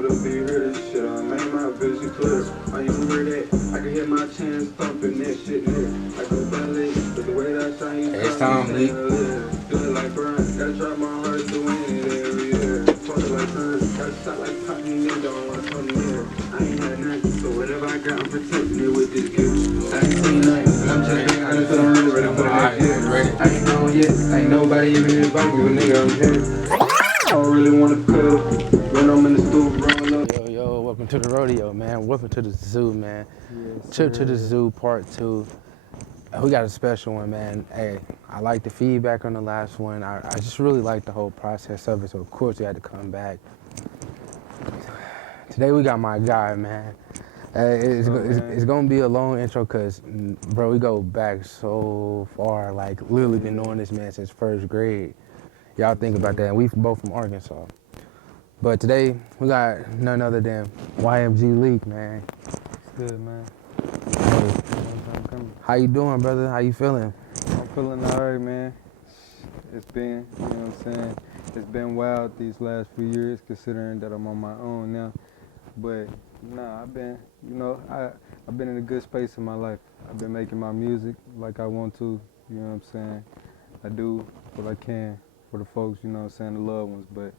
put up and hear this shit. I made my vision clear. I ain't hear that. I can hear my chest thumping that shit here. I go ballet, but the way that I ain't it's time, Leek. Feeling like burn, gotta try my hardest to win it every year. Talking like her, gotta shot like cotton, they don't wanna come near. I ain't had nothing, so whatever I got, I'm protecting it with this gift. I ain't seen nothing, I'm just being honest, I'm ready for the next year. I ain't known yet, ain't nobody even invite me, but nigga, I'm here. I don't really wanna cuddle when I'm in the stool growing up. Yo, welcome to the rodeo, man. Welcome to the zoo, man. Yes, Trip to the sir. zoo, part 2. We got a special one, man. Hey, I like the feedback on the last one. I just really like the whole process of it, so of course we had to come back. Today we got my guy, man. It's gonna be a long intro because, bro, we go back so far. Like, literally been knowing this man since 1st grade. Y'all think about that. And we both from Arkansas. But today, we got none other than YMG Leek, man. It's good, man. Hey, how you doing, brother? How you feeling? I'm feeling all right, man. It's been, you know what I'm saying, it's been wild these last few years considering that I'm on my own now. But, nah, I've been, you know, I've been in a good space in my life. I've been making my music like I want to, you know what I'm saying. I do what I can for the folks, you know what I'm saying, the loved ones. But,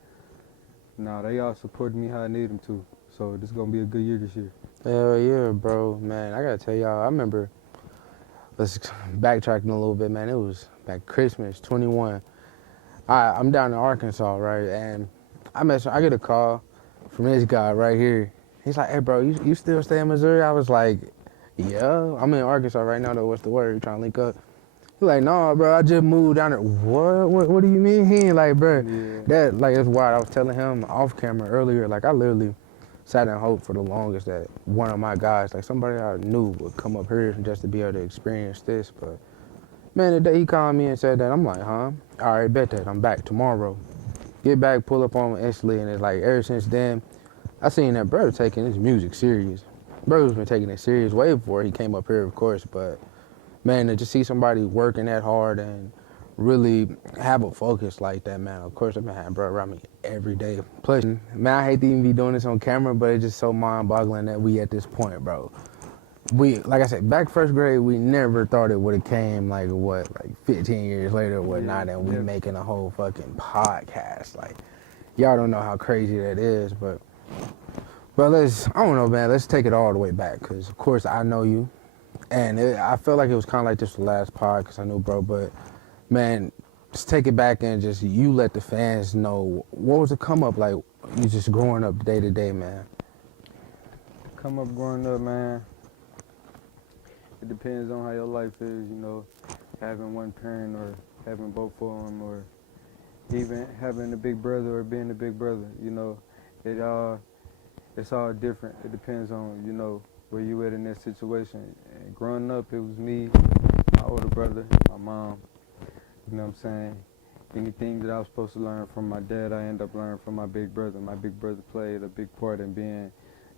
nah, they all supporting me how I need them to. So this is going to be a good year this year. Hell yeah, bro. Man, I gotta tell y'all, I remember, let's backtracking a little bit, man. It was back Christmas, 21. I'm down in Arkansas, right? And I get a call from this guy right here. He's like, hey, bro, you still stay in Missouri? I was like, yeah, I'm in Arkansas right now, though. What's the word? You trying to link up? He's like, no, bro, I just moved down there. What do you mean? He ain't like, bro, Yeah. that's wild. I was telling him off camera earlier, like, I literally sat in hope for the longest that one of my guys, like somebody I knew, would come up here just to be able to experience this. But, man, the day he called me and said that, I'm like, huh? All right, bet that. I'm back tomorrow. Get back, pull up on him instantly, and it's like, ever since then, I seen that brother taking his music serious. Brother's been taking it serious way before he came up here, of course, but man, to just see somebody working that hard and really have a focus like that, man, of course, I've been having bro around me every day. Plus, man, I hate to even be doing this on camera, but it's just so mind-boggling that we at this point, bro. We, like I said, back 1st grade, we never thought it would have came, like, 15 years later or whatnot, and we making a whole fucking podcast. Like, y'all don't know how crazy that is, but I don't know, man, let's take it all the way back, because, of course, I know you, and I felt like it was kind of like this the last pod, because I knew, bro, but, man, just take it back and just, you let the fans know, what was the come up like, you just growing up day to day, man? Come up growing up, man. It depends on how your life is, you know, having one parent or having both of them, or even having a big brother or being a big brother, you know. It's all different. It depends on, you know, where you at in that situation. And growing up, it was me, my older brother, my mom, you know what I'm saying. Anything that I was supposed to learn from my dad, I ended up learning from my big brother. My big brother played a big part in being,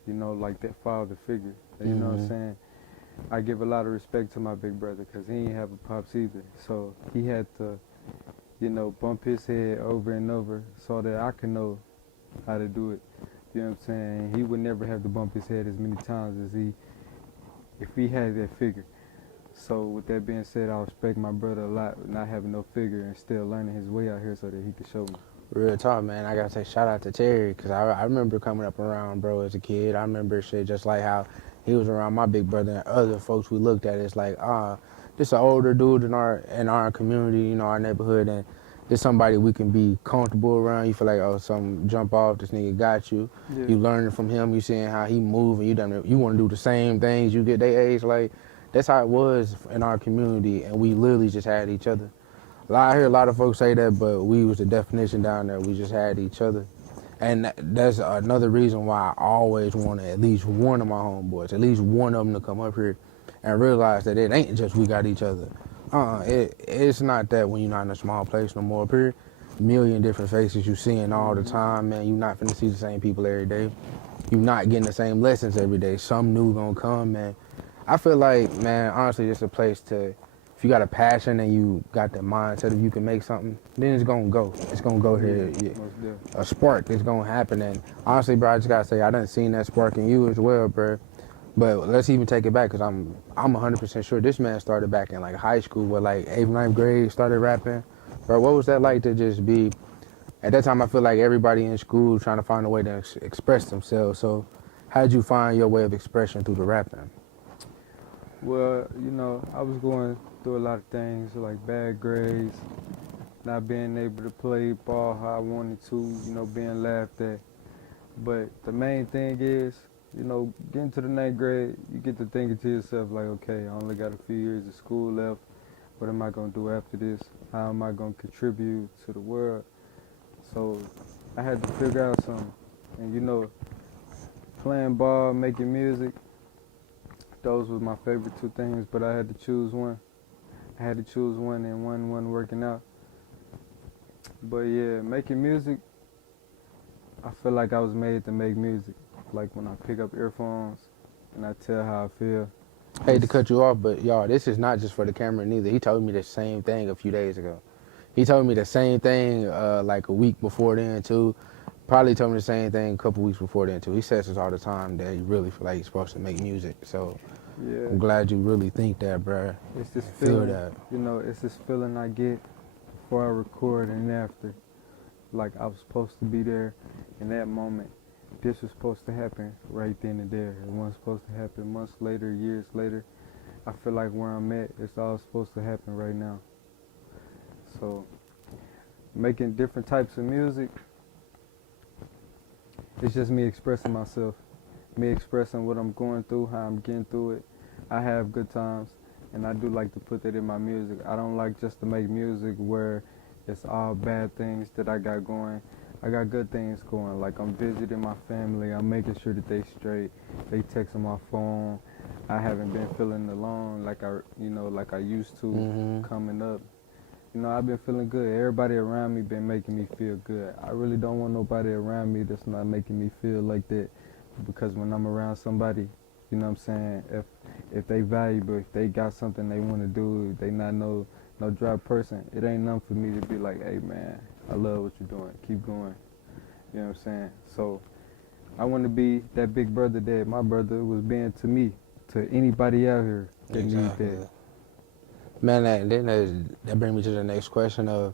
you know, like that father figure, you know what I'm saying. I give a lot of respect to my big brother because he ain't have a pops either. So he had to, you know, bump his head over and over so that I could know how to do it. You know what I'm saying? He would never have to bump his head as many times as if he had that figure. So with that being said, I respect my brother a lot, not having no figure and still learning his way out here so that he could show me. Real talk, man. I gotta say shout out to Terry, because I remember coming up around bro as a kid. I remember shit just like how he was around my big brother and other folks we looked at. It's like, this an older dude in our community, you know, our neighborhood, and this somebody we can be comfortable around. You feel like, oh, some jump off, this nigga got you. Yeah. You learning from him, you seeing how he move, and you want to do the same things. You get their age, like that's how it was in our community, and we literally just had each other. I hear a lot of folks say that, but we was the definition down there. We just had each other. And that's another reason why I always wanted at least one of my homeboys, at least one of them to come up here and realize that it ain't just we got each other. It's not that when you're not in a small place no more up here. A million different faces you seeing all the time, man. You're not finna see the same people every day. You're not getting the same lessons every day. Some new gonna come, man. I feel like, man, honestly, it's a place to if you got a passion and you got the mindset of you can make something, then it's gonna go. It's gonna go here. Yeah. Most definitely. A spark is gonna happen. And honestly, bro, I just gotta say I done seen that spark in you as well, bro. But let's even take it back, cause I'm 100% sure this man started back in like high school, with like 8th, 9th grade, started rapping. Bro, what was that like to just be? At that time, I feel like everybody in school trying to find a way to express themselves. So, how did you find your way of expression through the rapping? Well, I was going through a lot of things like bad grades, not being able to play ball how I wanted to, being laughed at. But the main thing is, getting to the 9th grade, you get to thinking to yourself like, okay, I only got a few years of school left. What am I going to do after this? How am I going to contribute to the world? So I had to figure out something. And playing ball, making music, those were my favorite two things, but I had to choose one. I had to choose one, and one wasn't working out. But yeah, making music, I feel like I was made to make music. Like when I pick up earphones and I tell how I feel. Hate to cut you off, but y'all, this is not just for the camera neither. He told me the same thing a few days ago. He told me the same thing like a week before then too. Probably told me the same thing a couple weeks before then too. He says this all the time that he really feel like he's supposed to make music. So Yeah, I'm glad you really think that, bruh. it's this Feel feeling, that. it's this feeling I get before I record and after. Like I was supposed to be there in that moment. This was supposed to happen right then and there. It wasn't supposed to happen months later, years later. I feel like where I'm at, it's all supposed to happen right now. So, making different types of music, it's just me expressing myself, me expressing what I'm going through, how I'm getting through it. I have good times, and I do like to put that in my music. I don't like just to make music where it's all bad things that I got going. I got good things going, like I'm visiting my family, I'm making sure that they straight, they texting my phone. I haven't been feeling alone like I used to coming up. I've been feeling good. Everybody around me been making me feel good. I really don't want nobody around me that's not making me feel like that, because when I'm around somebody, you know what I'm saying, if they valuable, if they got something they want to do, if they not no dry person, it ain't nothing for me to be like, hey man, I love what you're doing, keep going. You know what I'm saying? So I want to be that big brother that my brother was being to me, to anybody out here that needs that. Man, that brings me to the next question of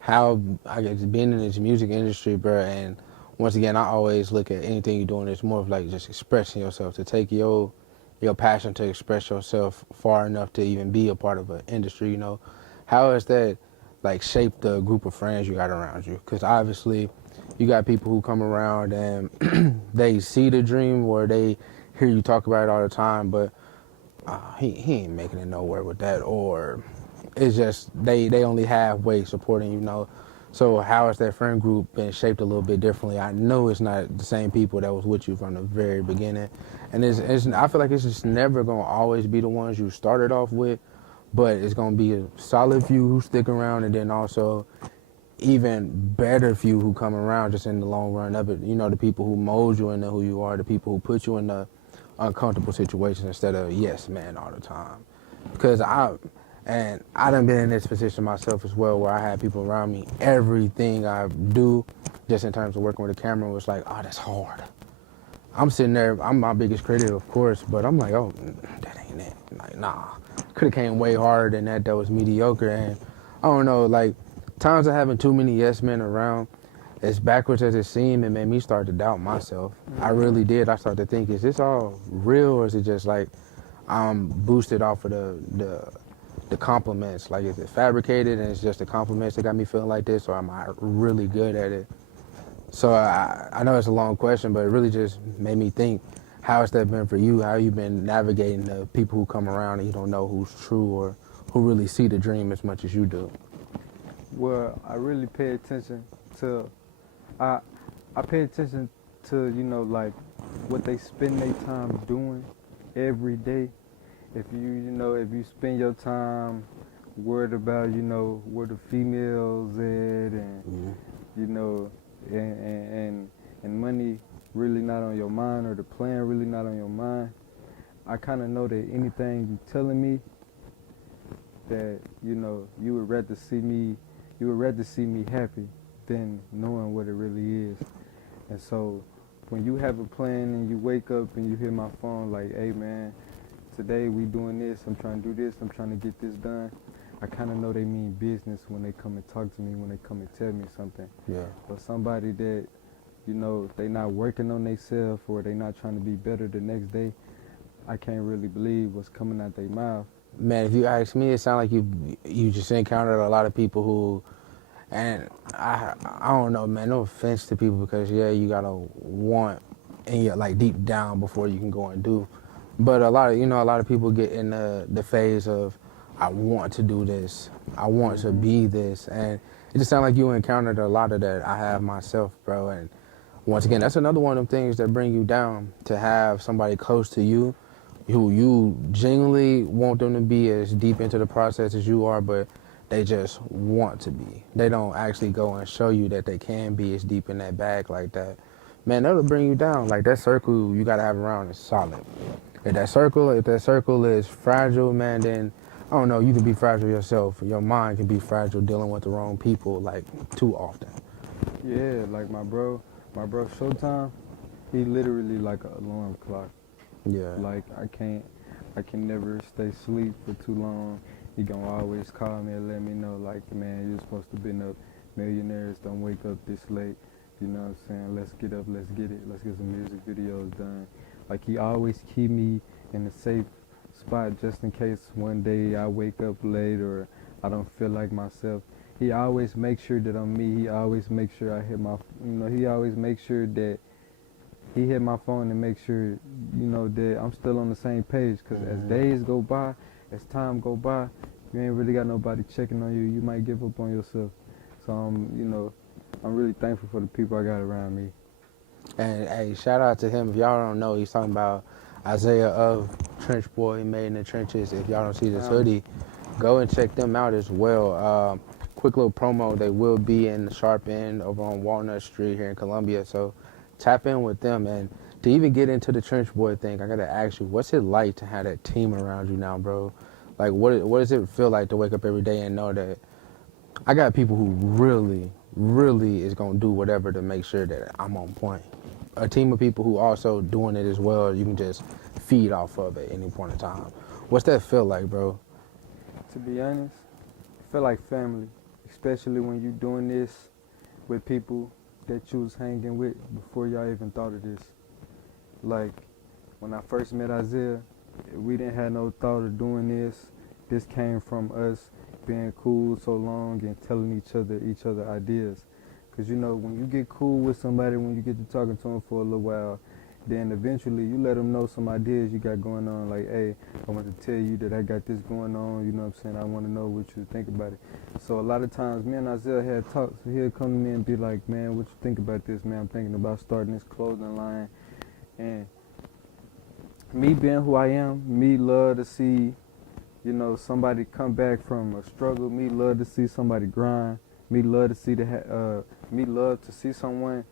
how, I guess, being in this music industry, bro. And once again, I always look at anything you're doing, it's more of like just expressing yourself, to take your passion to express yourself far enough to even be a part of an industry, How has that like shaped the group of friends you got around you? Because obviously you got people who come around and they see the dream, or they hear you talk about it all the time, but he ain't making it nowhere with that, or it's just they only halfway supporting you. So how has that friend group been shaped a little bit differently? I know it's not the same people that was with you from the very beginning, and I feel like it's just never gonna always be the ones you started off with, but it's gonna be a solid few who stick around, and then also even better few who come around just in the long run of it. The people who mold you into who you are, the people who put you in the uncomfortable situations instead of yes man all the time. Because I done been in this position myself as well, where I had people around me, everything I do just in terms of working with a camera was like, oh, that's hard. I'm sitting there, I'm my biggest critic of course, but I'm like, oh, that ain't it. Like, nah, could have came way harder than that. That was mediocre. And I don't know, like times of having too many yes men around, as backwards as it seemed, it made me start to doubt myself. I really did. I started to think, is this all real, or is it just like I'm boosted off of the compliments? Like, is it fabricated and it's just the compliments that got me feeling like this, or am I really good at it? So I know it's a long question, but it really just made me think, how has that been for you? How you been navigating the people who come around and you don't know who's true or who really see the dream as much as you do? Well, I really pay attention to, I pay attention to, like what they spend their time doing every day. If if you spend your time worried about, where the females at, and, and money really not on your mind, or the plan really not on your mind, I kind of know that anything you're telling me, that, you know, you would rather see me happy than knowing what it really is. And so when you have a plan and you wake up and you hear my phone like, hey man, today we doing this, I'm trying to do this, I'm trying to get this done, I kind of know they mean business when they come and talk to me, when they come and tell me something. Yeah. But somebody that, you know, they not working on themselves or they not trying to be better the next day, I can't really believe what's coming out their mouth. Man, if you ask me, it sounds like you just encountered a lot of people who, and I don't know, man. No offense to people, because yeah, you gotta want in your, like, deep down before you can go and do. But a lot of people get in the phase of, I want to do this, I want to be this, and it just sounds like you encountered a lot of that. I have myself, bro, and once again, that's another one of them things that bring you down, to have somebody close to you who you genuinely want them to be as deep into the process as you are, but they just want to be. They don't actually go and show you that they can be as deep in that bag like that. Man, that'll bring you down. Like, that circle you gotta have around is solid. If that circle is fragile, man, then I don't know, you can be fragile yourself. Your mind can be fragile dealing with the wrong people, like, too often. Yeah, like my bro Showtime, he literally like an alarm clock. Yeah. Like I can never stay asleep for too long. He gonna always call me and let me know, like, man, you're supposed to been up. Millionaires don't wake up this late. You know what I'm saying? Let's get up, let's get it. Let's get some music videos done. Like, he always keep me in a safe spot just in case one day I wake up late or I don't feel like myself. He always makes sure that I'm me. He always makes sure I hit my, he always makes sure that he hit my phone and make sure, that I'm still on the same page. Because as days go by, as time go by, you ain't really got nobody checking on you. You might give up on yourself. So, I'm really thankful for the people I got around me. And hey, shout out to him. If y'all don't know, he's talking about Isaiah of Trench Boy, Made in the Trenches. If y'all don't see this hoodie, go and check them out as well. Quick little promo, they will be in the Sharp End over on Walnut Street here in Columbia. So tap in with them. And to even get into the Trench Boy thing, I got to ask you, what's it like to have that team around you now, bro? Like, what does it feel like to wake up every day and know that I got people who really is going to do whatever to make sure that I'm on point? A team of people who also doing it as well. You can just feed off of at any point in time. What's that feel like, bro? To be honest, I feel like family, especially when you doing this with people that you was hanging with before y'all even thought of this. Like, when I first met Isaiah, we didn't have no thought of doing this. This came from us being cool so long and telling each other ideas. Because, when you get cool with somebody, when you get to talking to them for a little while, then eventually you let them know some ideas you got going on. Like, hey, I want to tell you that I got this going on. You know what I'm saying? I want to know what you think about it. So a lot of times, me and Isaiah had talks. So he'll come to me and be like, man, what you think about this, man? I'm thinking about starting this clothing line. And me being who I am, me love to see, somebody come back from a struggle. Me love to see somebody grind. Me love to see someone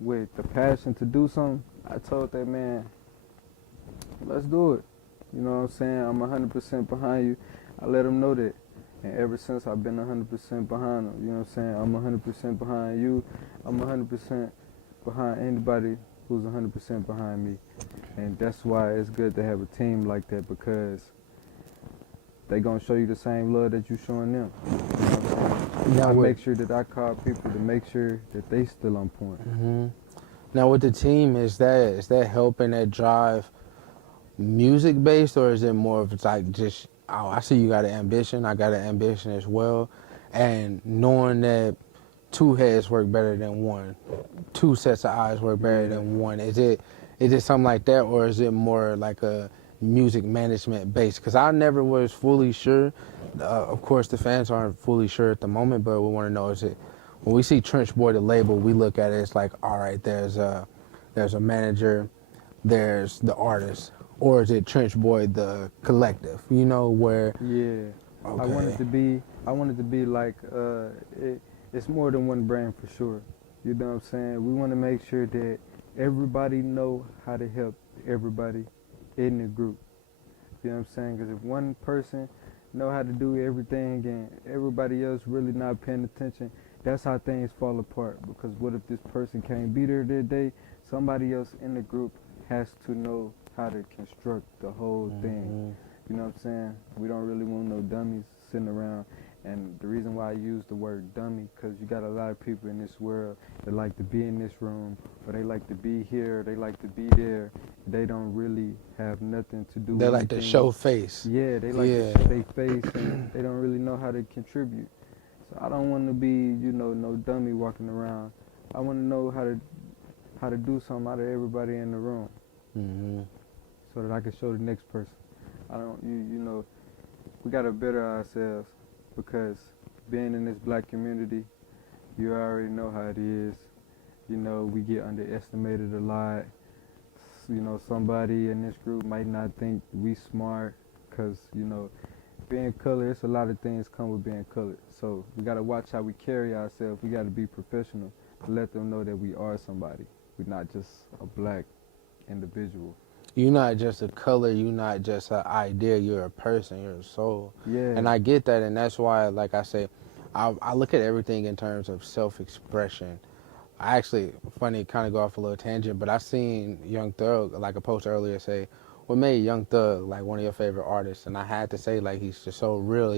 with the passion to do something. I told that man, let's do it. You know what I'm saying? I'm 100% behind you. I let him know that. And ever since, I've been 100% behind him. You know what I'm saying? I'm 100% behind you. I'm 100% behind anybody who's 100% behind me. And that's why it's good to have a team like that, because they gonna show you the same love that you showing them. You know what I'm saying? Now I make sure that I call people to make sure that they still on point. Mm-hmm. Now with the team, is that helping that drive music based, or is it more of, it's like, just, oh, I see you got an ambition, I got an ambition as well, and knowing that two heads work better than one, two sets of eyes work better than one. Is it something like that, or is it more like a music management base? Because I never was fully sure. Of course, the fans aren't fully sure at the moment, but we want to know, is it, when we see Trench Boy, the label, we look at it, it's like, all right, there's a manager, there's the artist, or is it Trench Boy, the collective? Where... Yeah. Okay. I want it to be like, it's more than one brand for sure. You know what I'm saying? We want to make sure that everybody know how to help everybody in the group. You know what I'm saying? Because if one person know how to do everything, and everybody else really not paying attention, that's how things fall apart. Because what if this person can't be there that day? Somebody else in the group has to know how to construct the whole thing. You know what I'm saying? We don't really want no dummies sitting around. And the reason why I use the word dummy, because you got a lot of people in this world that like to be in this room, or they like to be here, they like to be there. They don't really have nothing to do with They like to show face. Yeah, they like to show their face, and they don't really know how to contribute. So I don't want to be, no dummy walking around. I want to know how to do something out of everybody in the room, so that I can show the next person. I don't, we gotta better ourselves, because being in this black community, you already know how it is. We get underestimated a lot. Somebody in this group might not think we smart, because, being colored, it's a lot of things come with being colored. So we gotta watch how we carry ourselves. We gotta be professional to let them know that we are somebody. We're not just a black individual. You're not just a color, you're not just an idea, you're a person, you're a soul. Yeah. And I get that, and that's why, like I say, I look at everything in terms of self-expression. I actually, funny, kind of go off a little tangent, but I seen Young Thug, like a post earlier, say, what made Young Thug like one of your favorite artists? And I had to say, like, he's just so real.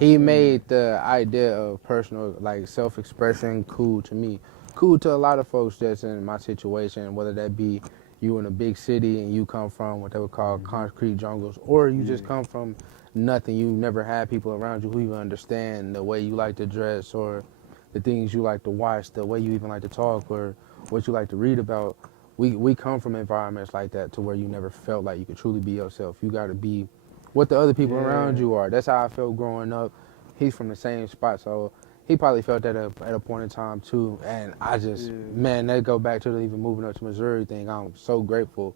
He made the idea of personal, like, self-expression cool to me. Cool to a lot of folks that's in my situation, whether that be you in a big city and you come from what they would call concrete jungles, or you just come from nothing. You never had people around you who even understand the way you like to dress, or the things you like to watch, the way you even like to talk, or what you like to read about. We come from environments like that to where you never felt like you could truly be yourself. You got to be what the other people around you are. That's how I felt growing up. He's from the same spot, so he probably felt that at a point in time too. And I just, man, that go back to the even moving up to Missouri thing. I'm so grateful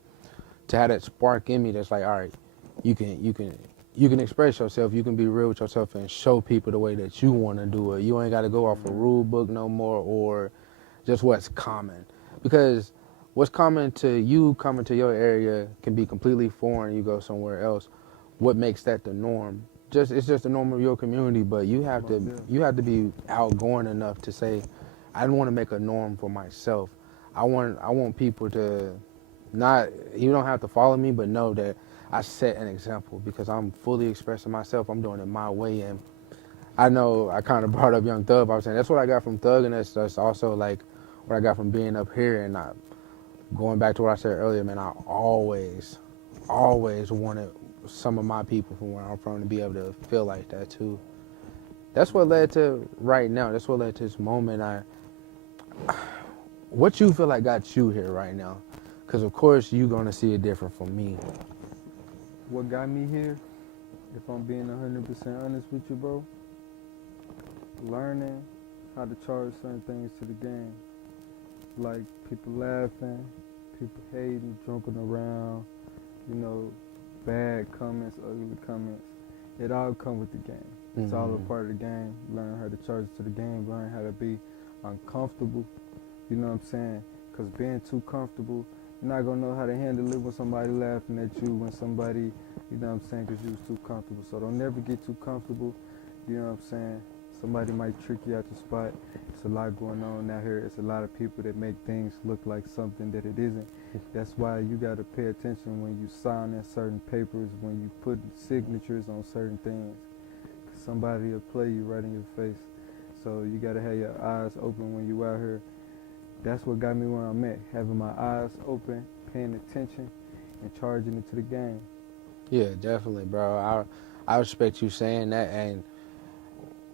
to have that spark in me that's like, all right, you can express yourself, you can be real with yourself and show people the way that you want to do it. You ain't got to go off a rule book no more, or just what's common. Because what's common to you coming to your area can be completely foreign. You go somewhere else. What makes that the norm? It's just the norm of your community, but you have to be outgoing enough to say, I don't want to make a norm for myself. I want people to not, you don't have to follow me, but know that I set an example, because I'm fully expressing myself. I'm doing it my way. And I know I kind of brought up Young Thug. I was saying that's what I got from Thug, and that's also like what I got from being up here. And going back to what I said earlier, man, I always wanted some of my people from where I'm from to be able to feel like that too. That's what led to right now. That's what led to this moment. What you feel like got you here right now? Because of course you're gonna see it different from me. What got me here, if I'm being 100% honest with you, bro, learning how to charge certain things to the game. Like people laughing, people hating, joking around, bad comments, ugly comments. It all come with the game. It's all a part of the game. Learn how to charge to the game, learn how to be uncomfortable. You know what I'm saying? Because being too comfortable, you're not going to know how to handle it when somebody laughing at you, when somebody, you know what I'm saying, because you was too comfortable. So don't never get too comfortable, you know what I'm saying? Somebody might trick you out your spot. It's a lot going on out here. It's a lot of people that make things look like something that it isn't. That's why you got to pay attention when you sign in certain papers, when you put signatures on certain things. Somebody will play you right in your face. So you got to have your eyes open when you out here. That's what got me where I'm at, having my eyes open, paying attention, and charging into the game. Yeah, definitely, bro. I respect you saying that, and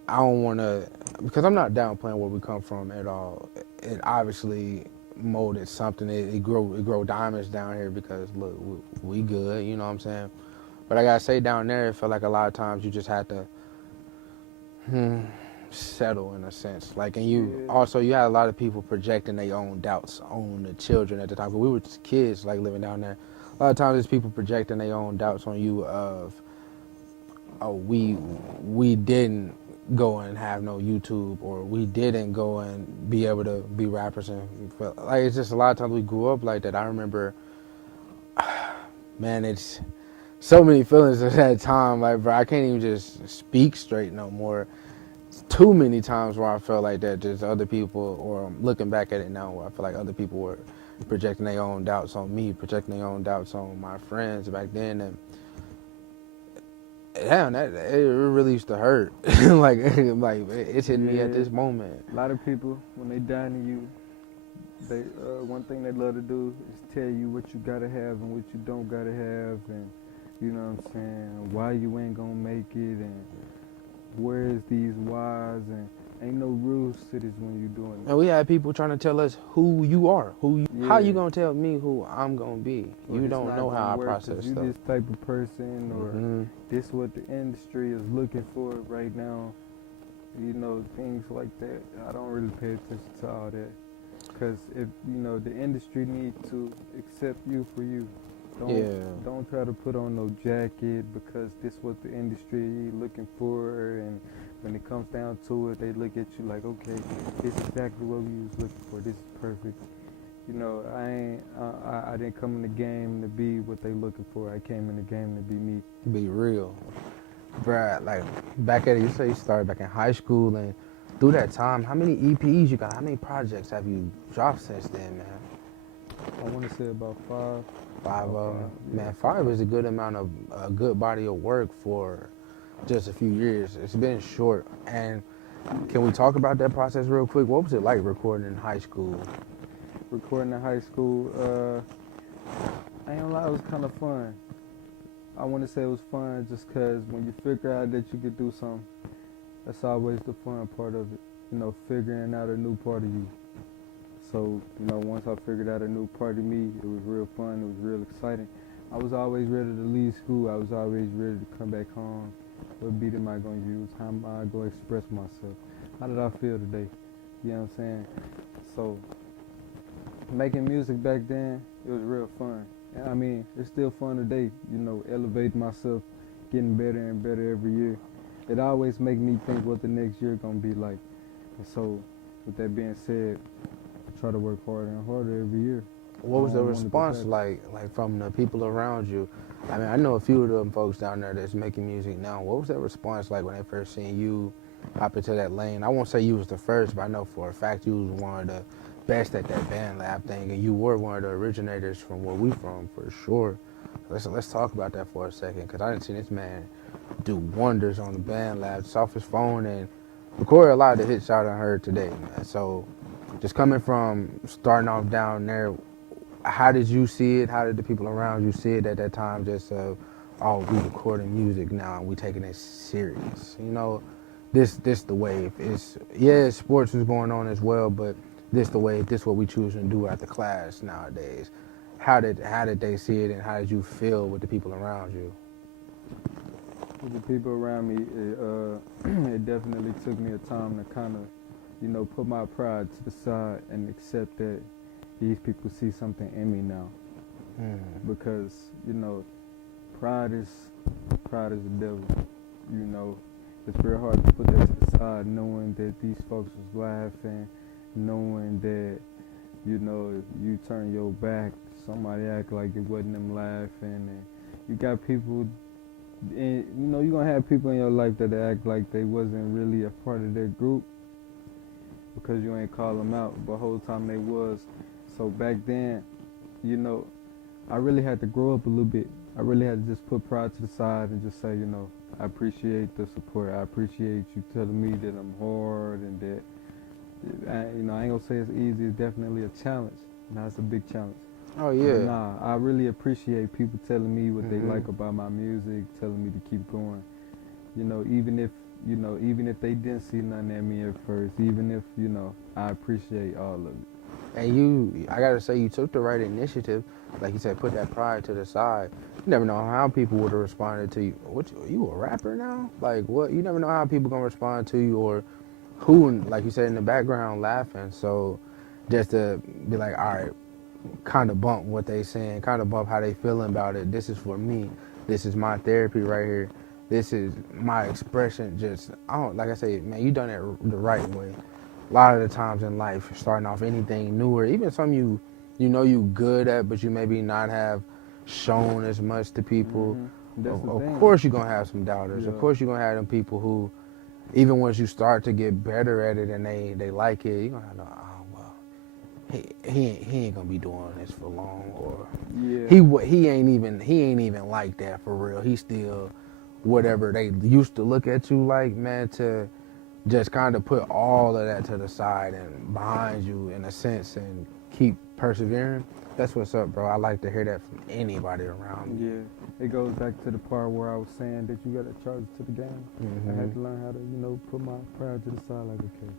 I don't want to, because I'm not downplaying where we come from at all. It obviously molded something. It grow diamonds down here because, look, we good, you know what I'm saying? But I got to say, down there, it felt like a lot of times you just had to settle in a sense. Like, and you had a lot of people projecting their own doubts on the children at the time. But we were just kids, like, living down there. A lot of times there's people projecting their own doubts on you of, oh, we didn't go and have no YouTube, or we didn't go and be able to be rappers. And it's just a lot of times we grew up like that. I remember, man, so many feelings at that time. Like, bro, I can't even just speak straight no more. Too many times where I felt like that, just other people, or I'm looking back at it now, where I feel like other people were projecting their own doubts on me, projecting their own doubts on my friends back then, and damn, that it really used to hurt. like it's hitting me at Yeah. this moment. A lot of people, when they down to you, they one thing they love to do is tell you what you gotta have and what you don't gotta have, and you know what I'm saying, why you ain't gonna make it, and where's these whys, and ain't no rules to this when you doing it. And we had people trying to tell us who you are, how you Yeah. gonna tell me who I'm gonna be? Or You this don't not know how gonna I work 'cause process you stuff. this type of person, or Mhm. this what the industry is looking for right now. You know, things like that. I don't really pay attention to all that. Because if, you know, the industry needs to accept you for you. Yeah. Don't try to put on no jacket because this what the industry looking for, and when it comes down to it, they look at you like, okay, this is exactly what we was looking for. This is perfect. You know, I didn't come in the game to be what they looking for. I came in the game to be me. Be real, bruh. Like back at it, you say you started back in high school, and through that time, how many EPs you got? How many projects have you dropped since then, man? I want to say about 5. Five About of them. 5, yeah. Man, 5 is a good amount of a good body of work for just a few years. It's been short. And can we talk about that process real quick? What was it like recording in high school? Recording in high school, I ain't gonna lie, it was kind of fun. I want to say it was fun just because when you figure out that you could do something, that's always the fun part of it. You know, figuring out a new part of you. So, you know, once I figured out a new part of me, it was real fun. It was real exciting. I was always ready to leave school. I was always ready to come back home. What beat am I going to use? How am I going to express myself? How did I feel today? You know what I'm saying? So, making music back then, it was real fun. And I mean, it's still fun today, you know, elevating myself, getting better and better every year. It always makes me think what the next year going to be like. And so, with that being said, I try to work harder and harder every year. What was the I wanna be response better. like from the people around you? I mean, I know a few of them folks down there that's making music now. What was that response like when they first seen you hop into that lane? I won't say you was the first, but I know for a fact you was one of the best at that band lab thing, and you were one of the originators from where we from for sure. Let's talk about that for a second, because I didn't see this man do wonders on the band lab. Just off his phone and record a lot of the hits I done heard today, man. So just coming from starting off down there, how did you see it? How did the people around you see it at that time? Just oh, we recording music now and we taking it serious. You know, this the wave. It's sports is going on as well, but this the wave. This what we choose to do after class nowadays. How did they see it, and how did you feel with the people around you? With the people around me, it definitely took me a time to kind of, you know, put my pride to the side and accept that these people see something in me now. Because, you know, pride is the devil. You know, it's very hard to put that to the side, knowing that these folks was laughing, knowing that, you know, if you turn your back, somebody act like it wasn't them laughing, and you got people, and you know, you're gonna have people in your life that act like they wasn't really a part of that group because you ain't call them out, but the whole time they was. So back then, you know, I really had to grow up a little bit. I really had to just put pride to the side and just say, you know, I appreciate the support. I appreciate you telling me that I'm hard and that, you know, I ain't gonna say it's easy. It's definitely a challenge. Now it's a big challenge. Oh yeah. But nah, I really appreciate people telling me what they like about my music, telling me to keep going. You know, even if they didn't see nothing at me at first, even if, you know, I appreciate all of it. And I gotta say, you took the right initiative. Like you said, put that pride to the side. You never know how people would have responded to you. What, you a rapper now? Like what? You never know how people gonna respond to you, or who, like you said, in the background laughing. So just to be like, all right, kind of bump what they saying, kind of bump how they feeling about it. This is for me. This is my therapy right here. This is my expression. Just, like I say, man, you done it the right way. A lot of the times in life, starting off anything newer, even some you know you good at, but you maybe not have shown as much to people. That's the Of thing. course you're gonna have some doubters. Of Yeah. course you're gonna have them people who, even once you start to get better at it and they like it, you're gonna have no, oh well, he ain't gonna be doing this for long, or Yeah. he ain't even like that for real. He still whatever they used to look at you like, man, to just kind of put all of that to the side and behind you in a sense and keep persevering. That's what's up, bro. I like to hear that from anybody around me. Yeah, it goes back to the part where I was saying that you got to charge to the game. I had to learn how to, put my pride to the side. Like, okay,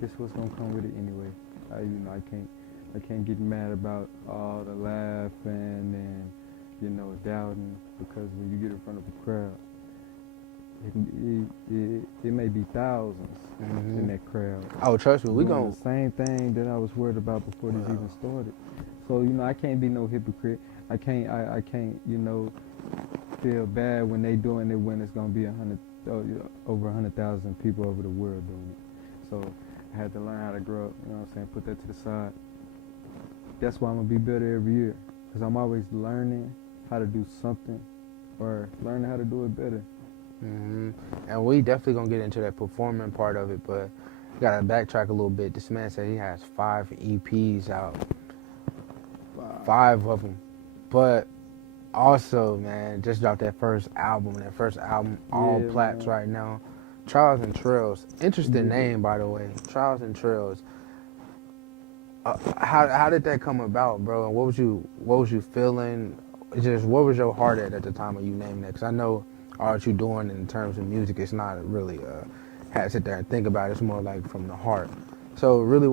this what's gonna come with it anyway. I can't get mad about all the laughing and, doubting, because when you get in front of a crowd, it may be thousands in that crowd. Oh, trust me, we doing gon' the same thing that I was worried about before this even started. So I can't be no hypocrite. I can't feel bad when they doing it when it's gonna be over 100,000 people over the world doing it. So I had to learn how to grow up. Put that to the side. That's why I'm gonna be better every year, because I'm always learning how to do something or learning how to do it better. And we definitely gonna get into that performing part of it, but gotta backtrack a little bit. This man said he has 5 EPs out, 5 of them, but also, man, just dropped that first album. All Yeah, plaques man. right now. Trials and Trails. Interesting name, by the way. Trials and Trails. How did that come about, bro? And what was you feeling? Just what was your heart at the time of you naming that? Because I know all that you're doing in terms of music, it's not really had to sit there and think about it. It's more like from the heart. So really,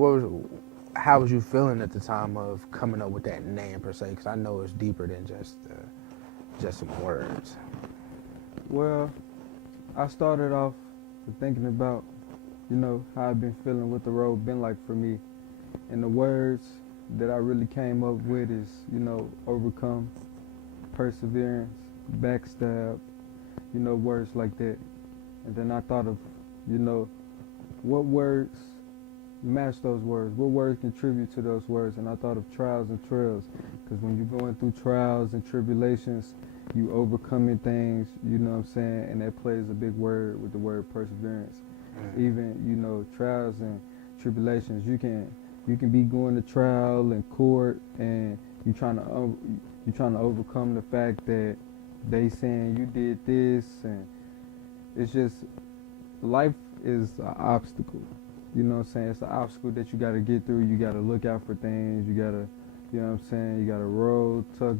how was you feeling at the time of coming up with that name per se? Because I know it's deeper than just some words. Well, I started off with thinking about, how I've been feeling, what the road been like for me. And the words that I really came up with is, overcome, perseverance, backstab, words like that. And then I thought of, what words match those words? What words contribute to those words? And I thought of trials and trails, because when you're going through trials and tribulations, you overcoming things, and that plays a big word with the word perseverance. Even, trials and tribulations, you can be going to trial and court, and you're trying to overcome the fact that they saying you did this, and it's just, life is an obstacle. It's an obstacle that you got to get through. You got to look out for things. You got to, you got to roll, tuck.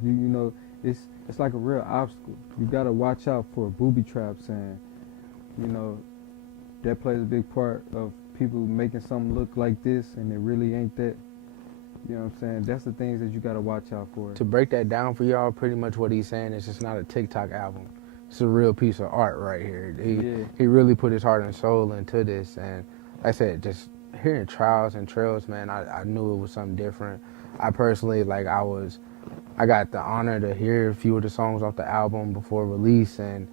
It's like a real obstacle. You got to watch out for booby traps, and, that plays a big part of people making something look like this, and it really ain't that. That's the things that you got to watch out for. To break that down for y'all, pretty much what he's saying is it's not a TikTok album. It's a real piece of art right here. He really put his heart and soul into this, and like I said, just hearing Trials and Trails, man, I knew it was something different. I personally, I got the honor to hear a few of the songs off the album before release, and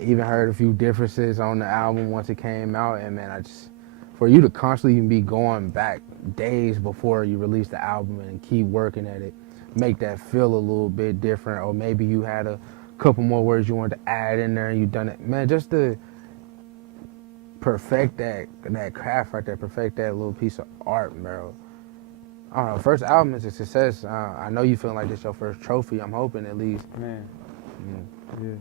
even heard a few differences on the album once it came out. And man, for you to constantly be going back days before you release the album and keep working at it, make that feel a little bit different, or maybe you had a couple more words you wanted to add in there and you done it, man, just to perfect that craft right there, perfect that little piece of art, bro. I don't know, first album is a success. I know you feeling like this your first trophy, I'm hoping at least. Man. Yeah.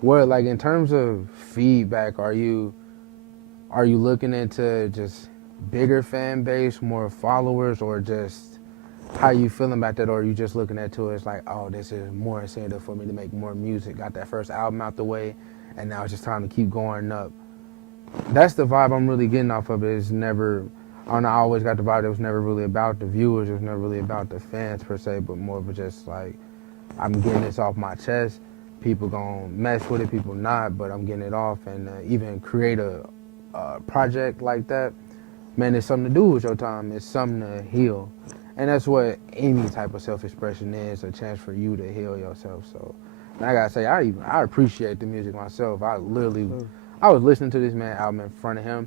What, like, in terms of feedback, are you looking into just bigger fan base, more followers, or just how you feeling about that? Or are you just looking at it as like, oh, this is more incentive for me to make more music, got that first album out the way, and now it's just time to keep going up? That's the vibe I'm really getting off of it. It's never, I don't know, I always got the vibe that it was never really about the viewers, it was never really about the fans per se, but more of just like, I'm getting this off my chest. People gonna mess with it, people not, but I'm getting it off. And even create a project like that, man, it's something to do with your time. It's something to heal. And that's what any type of self-expression is, a chance for you to heal yourself. So, and I gotta say, I appreciate the music myself. I was listening to this man album in front of him.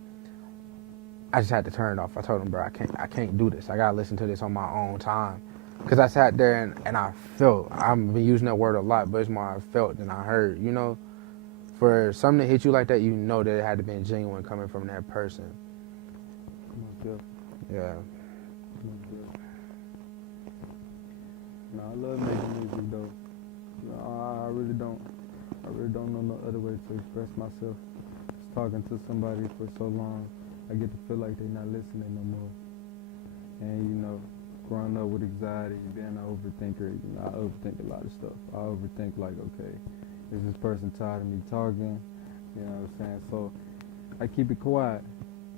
I just had to turn it off. I told him, bro, I can't do this. I gotta listen to this on my own time. Because I sat there and I felt, I've been using that word a lot, but it's more I felt than I heard, you know? For something to hit you like that, you know that it had to be genuine coming from that person. Yeah. No, I love making music though. I really don't. I really don't know no other way to express myself. Just talking to somebody for so long, I get to feel like they're not listening no more. And you know, growing up with anxiety, being an overthinker, you know, I overthink a lot of stuff. I overthink like, okay, is this person tired of me talking? You know what I'm saying? So I keep it quiet.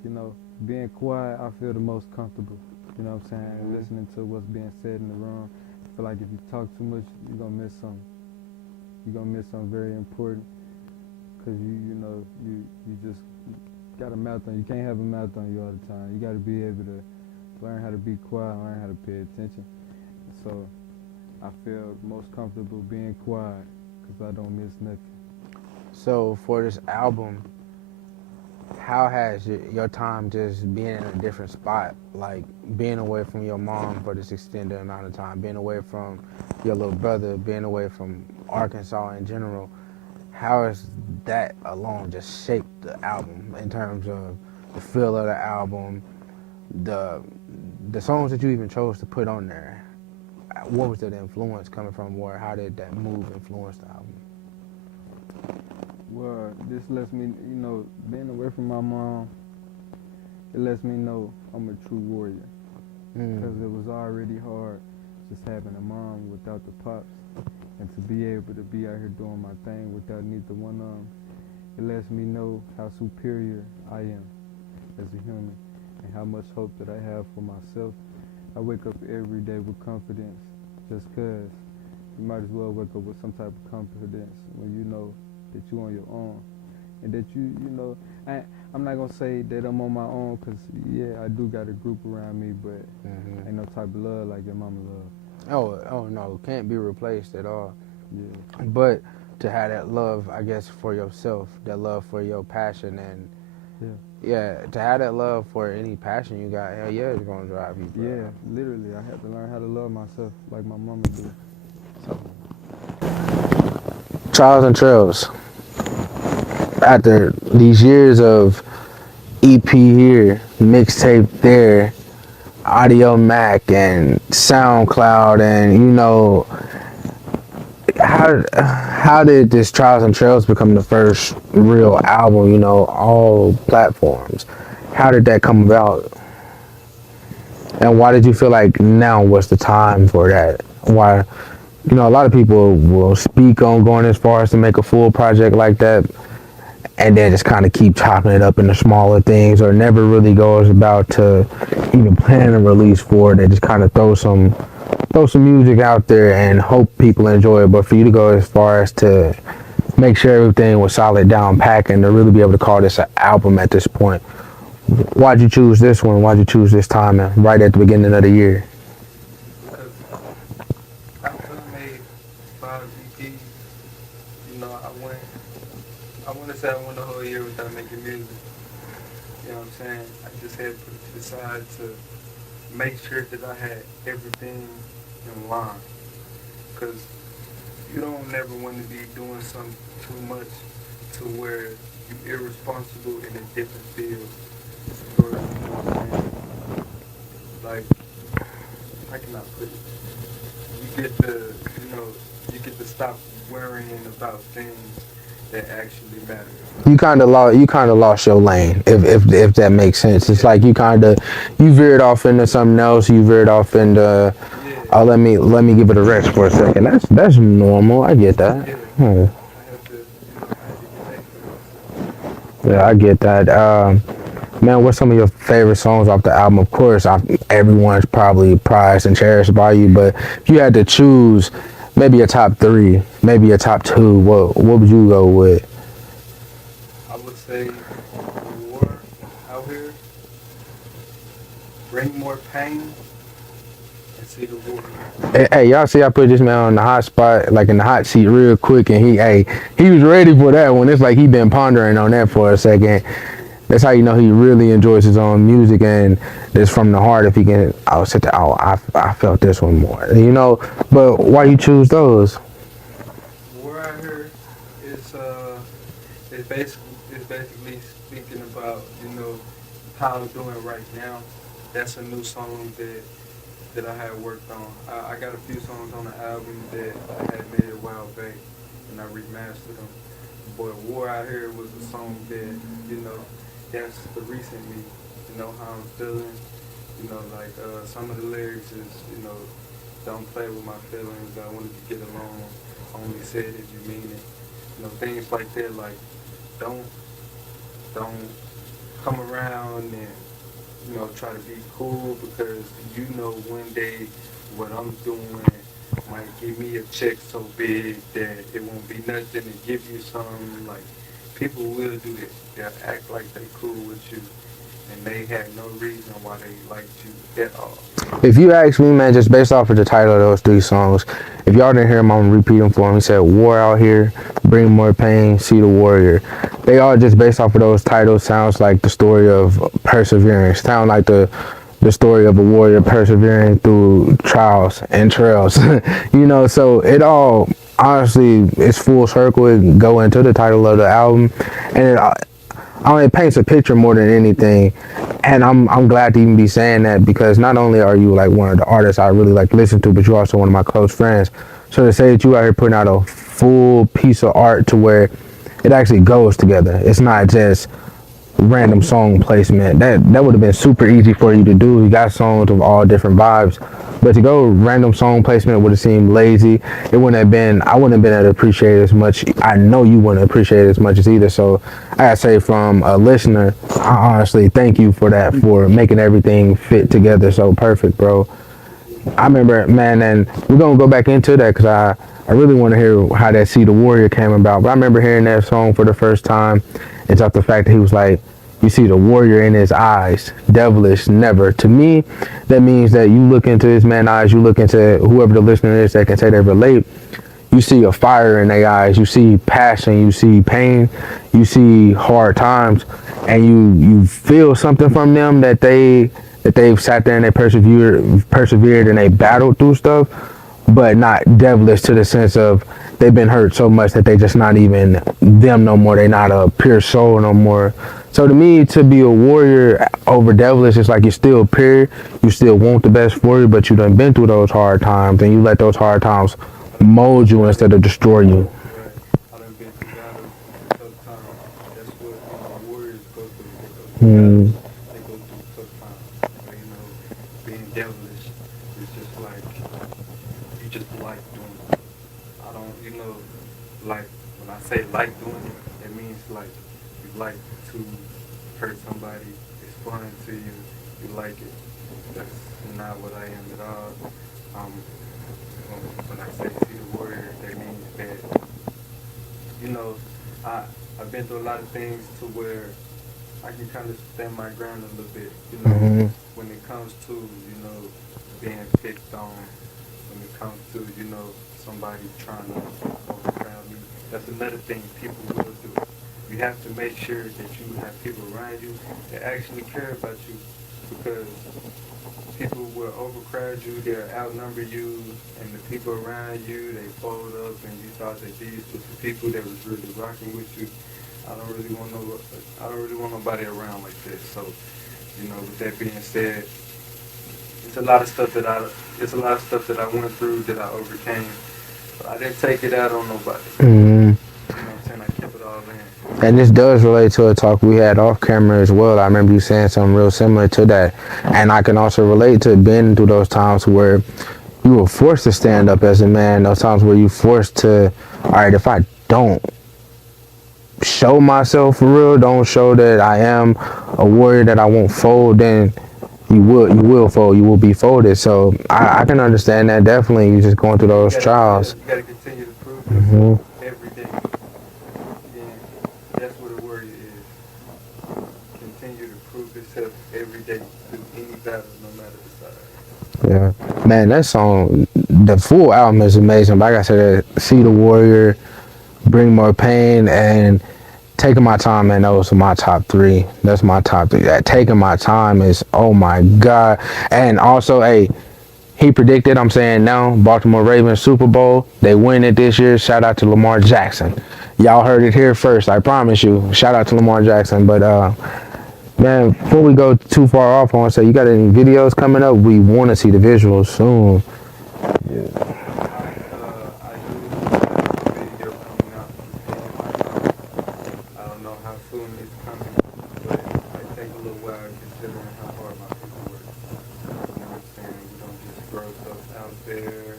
You know, being quiet, I feel the most comfortable. You know what I'm saying? Mm-hmm. Listening to what's being said in the room. I feel like if you talk too much, you're gonna miss something. You're gonna miss something very important. Cause you just got a mouth on. You can't have a mouth on you all the time. You got to be able to learn how to be quiet, learn how to pay attention. So I feel most comfortable being quiet because I don't miss nothing. So for this album, how has your time just being in a different spot, like being away from your mom for this extended amount of time, being away from your little brother, being away from Arkansas in general, how has that alone just shaped the album in terms of the feel of the album, the songs that you even chose to put on there? What was that influence coming from, or how did that move influence the album? Well, this lets me, being away from my mom, it lets me know I'm a true warrior. Because it was already hard just having a mom without the pops. And to be able to be out here doing my thing without neither one of them, it lets me know how superior I am as a human and how much hope that I have for myself. I wake up every day with confidence just because you might as well wake up with some type of confidence when you know that you're on your own and that I'm not going to say that I'm on my own because, yeah, I do got a group around me, but ain't no type of love like your mama love. Oh no, can't be replaced at all. Yeah. But to have that love, I guess, for yourself, that love for your passion, and yeah, to have that love for any passion you got, hell yeah, it's gonna drive you. Bro. Yeah, literally, I had to learn how to love myself like my mama did. So. Trials and Trails. After these years of EP here, mixtape there, Audio Mac and SoundCloud, and how did this Trials and Trails become the first real album, all platforms? How did that come about? And why did you feel like now was the time for that? Why, a lot of people will speak on going as far as to make a full project like that and then just kind of keep chopping it up into smaller things, or never really goes about to even plan a release for it. They just kind of throw some music out there and hope people enjoy it. But for you to go as far as to make sure everything was solid down pack and to really be able to call this an album at this point, why'd you choose this one? Why'd you choose this time and right at the beginning of the year? Because after I made 5 EPs, I want to say I went the whole year without making music. You know what I'm saying? I just had put it to the side to make sure that I had everything in line. Because you don't never want to be doing something too much to where you're irresponsible in a different field. Or, you know what I'm saying? Like, how can I put it? You get to stop worrying about things that actually matter. You kind of lost your lane, if that makes sense. It's like you veered off into something else. You veered off into let me give it a rest for a second. That's normal. I get that. Yeah, I get that. Man, what's some of your favorite songs off the album? Of course, everyone's probably prized and cherished by you, but if you had to choose maybe a top 3, maybe a top 2, what would you go with? I would say War Out Here, Bring More Pain, and See the War. Hey, y'all see I put this man on the hot spot, like in the hot seat real quick, and he was ready for that one. It's like he been pondering on that for a second. That's how you know he really enjoys his own music and it's from the heart. If he can, I'll sit there. Oh, I felt this one more, you know. But why you choose those? Where I heard it's basically speaking about how I'm doing right now. That's a new song that I had worked on. I got a few songs on the album that I had made a while back, and I remastered them. But War Out Here was a song that, that's the recent me. How I'm feeling. Like some of the lyrics is, don't play with my feelings. I wanted to get along. Only say it if you mean it. Things like that. Like don't don't come around and try to be cool because one day what I'm doing might give me a check so big that it won't be nothing to give you some. Like people will do this. They'll act like they cool with you and they had no reason why they liked you at all. If you ask me, man, just based off of the title of those three songs, if y'all didn't hear him, I'm gonna repeat them for him. He said, "War Out Here, Bring More Pain, See the Warrior." They all just based off of those titles sounds like the story of perseverance. Sound like the story of a warrior persevering through trials and trails. So it all honestly it's full circle. It go into the title of the album, and it paints a picture more than anything. And I'm glad to even be saying that because not only are you like one of the artists I really like to listen to, but you're also one of my close friends. So to say that you out here putting out a full piece of art to where it actually goes together. It's not just random song placement. That would have been super easy for you to do. You got songs of all different vibes. But to go random song placement would have seemed lazy. It wouldn't have been, I wouldn't have been able to appreciate it as much. I know you wouldn't appreciate it as much as either. So I gotta say from a listener, I honestly thank you for that, for making everything fit together so perfect, bro. I remember, man, and we're gonna go back into that because I really want to hear how that See the Warrior came about. But I remember hearing that song for the first time. It's off the fact that he was like, you see the warrior in his eyes, devilish never. To me, that means that you look into this man's eyes, you look into whoever the listener is that can say they relate. You see a fire in their eyes, you see passion, you see pain, you see hard times, and you feel something from them that they've sat there and they persevered and they battled through stuff, but not devilish to the sense of they've been hurt so much that they just not even them no more. They not a pure soul no more. So to me, to be a warrior over devilish, it's like you're still pure. You still want the best for you, but you done been through those hard times, and you let those hard times mold you instead of destroy you. Right. I done been through battles, tough times. That's what warriors go through. They go through tough times. Being devilish is just like you just like doing it. I don't, like when I say like doing it, it means like you like to hurt somebody. It's fun to you. You like it. That's not what I am at all. When I say see the warrior, that means that I've been through a lot of things to where I can kind of stand my ground a little bit. When it comes to being picked on, when it comes to somebody trying to overcrowd me. That's another thing people will do. You have to make sure that you have people around you that actually care about you, because people will overcrowd you, they'll outnumber you, and the people around you, they fold up, and you thought that these was the people that was really rocking with you. I don't really want nobody around like this. So, with that being said, it's a lot of stuff that I went through that I overcame. But I didn't take it out on nobody. You know what I'm saying? I kept it all in. And this does relate to a talk we had off camera as well. I remember you saying something real similar to that. And I can also relate to being through those times where you were forced to stand up as a man, those times where you forced to, all right, if I don't show myself for real, don't show that I am a warrior, that I won't fold, then you will fold, you will be folded. So I can understand that definitely. You just going through those trials. You gotta continue to prove yourself every day. Again, that's what a warrior is. Continue to prove yourself every day through any battle, no matter the size. Yeah, man, that song, the full album is amazing. Like I said, See the Warrior, Bring More Pain, and Taking my time, man, those are my top 3. That's my top 3. That taking my time is, oh my God. And also, hey, he predicted, I'm saying now, Baltimore Ravens Super Bowl. They win it this year. Shout out to Lamar Jackson. Y'all heard it here first, I promise you. Shout out to Lamar Jackson. But, man, before we go too far off, I want to say, you got any videos coming up? We want to see the visuals soon. I do have a video coming out. I don't know how soon it's coming, but it takes a little while considering how hard my people work. You know what I'm saying? We don't just throw stuff out there.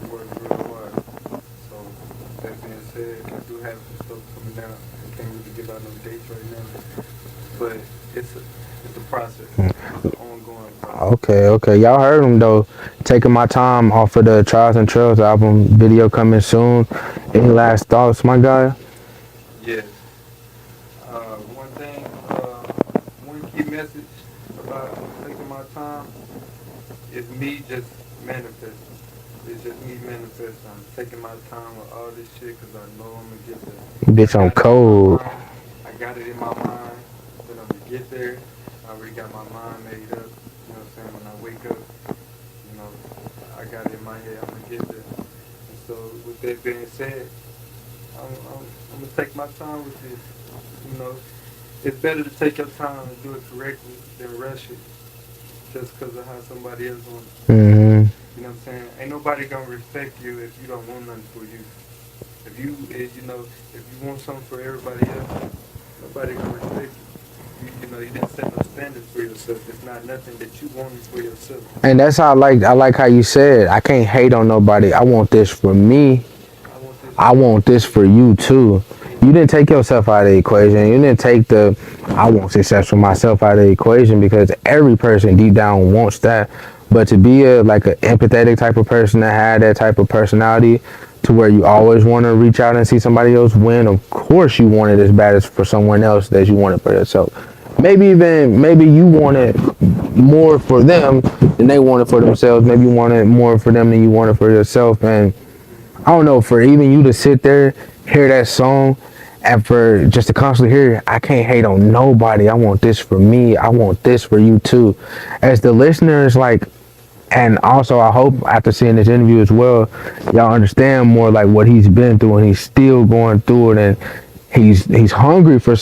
We work real hard. So, that being said, I do have some stuff coming out. I can't really give out no dates right now, but it's a process. It's an ongoing process. Okay. Y'all heard him, though. Taking my time off of the Trials and Trails album. Video coming soon. Any last thoughts, my guy? Yes. One thing, one key message about taking my time is me just manifesting. It's just me manifesting. I'm taking my time with all this shit because I know I'm going to get there. Bitch, I'm cold. I got it in my mind that I'm going to get there. I already got my mind made up. You know what I'm saying? When I wake up, you know, I got it in my head. I'm going to get there. And so with that being said, I'm going to take my time with this. You know, it's better to take your time and do it correctly than rush it just because of how somebody else wants it. Mm-hmm. You know what I'm saying? Ain't nobody going to respect you if you don't want nothing for you. If you want something for everybody else, nobody going to respect you. You know, you didn't set no standards for yourself. It's not nothing that you wanted for yourself. And that's how I like how you said, I can't hate on nobody. I want this for me. I want this for you too. You didn't take yourself out of the equation. You didn't take I want success for myself out of the equation, because every person deep down wants that. But to be an empathetic type of person, that had that type of personality to where you always want to reach out and see somebody else win, of course you want it as bad as for someone else as you want it for yourself. Maybe you want it more for them than they want it for themselves. Maybe you want it more for them than you want it for yourself. And I don't know, for even you to sit there, hear that song, and for just to constantly hear, I can't hate on nobody. I want this for me. I want this for you too. As the listeners, and also I hope after seeing this interview as well, y'all understand more what he's been through, and he's still going through it, and he's hungry for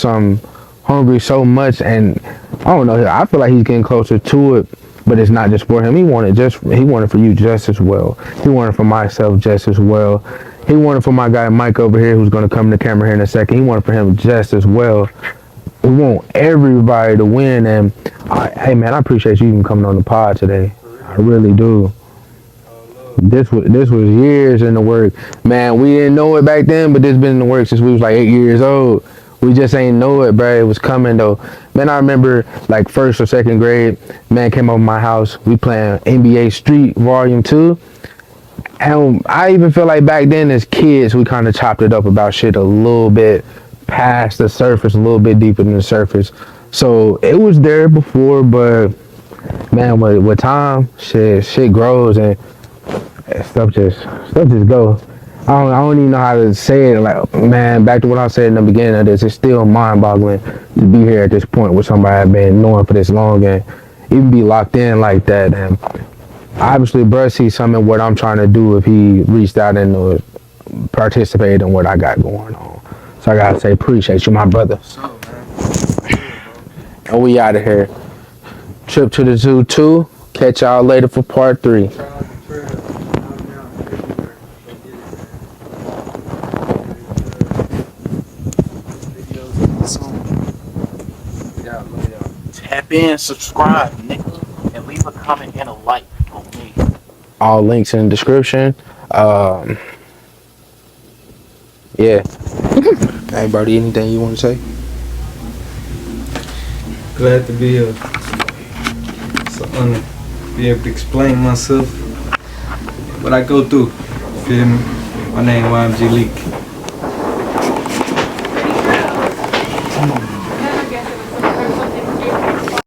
hungry so much, and I don't know, I feel like he's getting closer to it. But it's not just for him. He wanted for you just as well. He wanted for myself just as well. He wanted for my guy Mike over here, who's going to come to the camera here in a second. He wanted for him just as well. We want everybody to win. And hey man, I appreciate you even coming on the pod today. I really do. This was years in the work, man. We didn't know it back then, but this been in the work since we was 8 years old. We just ain't know it, bro. It was coming though. Man, I remember first or second grade, man came over my house. We playing NBA Street Volume 2. And I even feel like back then as kids, we kind of chopped it up about shit a little bit past the surface, a little bit deeper than the surface. So it was there before, but man, with time, shit grows and stuff just goes. I don't even know how to say it. Man, back to what I said in the beginning of this, it's still mind-boggling to be here at this point with somebody I've been knowing for this long and even be locked in like that. And obviously, bro, sees something in what I'm trying to do if he reached out and participated in what I got going on. So I gotta say, appreciate you, my brother. And we out of here. Trip to the Zoo 2. Catch y'all later for part 3. Tap in, subscribe, nigga, and leave a comment and a like on me. All links in the description. Yeah. Hey, Brody, anything you want to say? Glad to be here. It's an honor to be able to explain myself, what I go through. Feel me? My name YMG Leek.